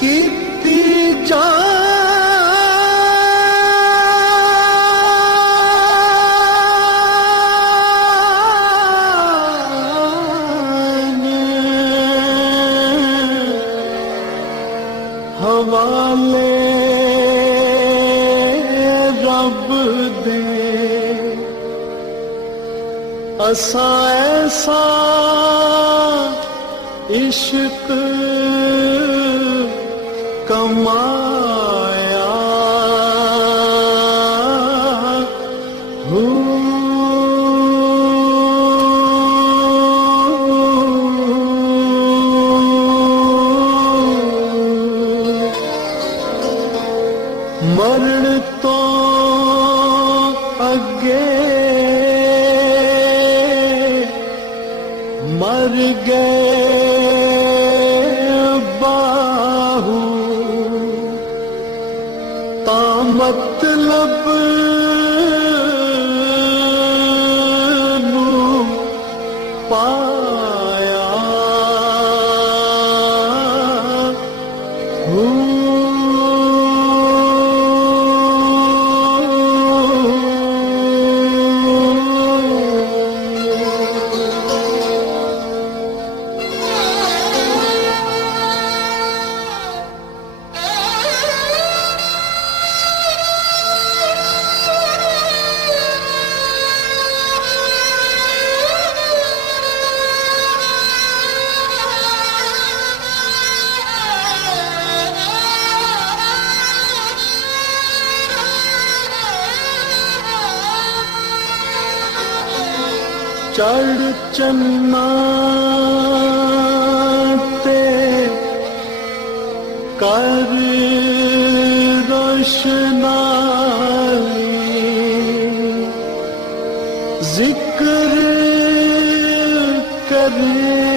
कीती जान हवाले रब दे असा ऐसा इश्क कमाया मरण तो अगे मर गए बाहू ता मतलब नू पाया चढ़ चन्ना ते कर रोशनाई जिक्र करे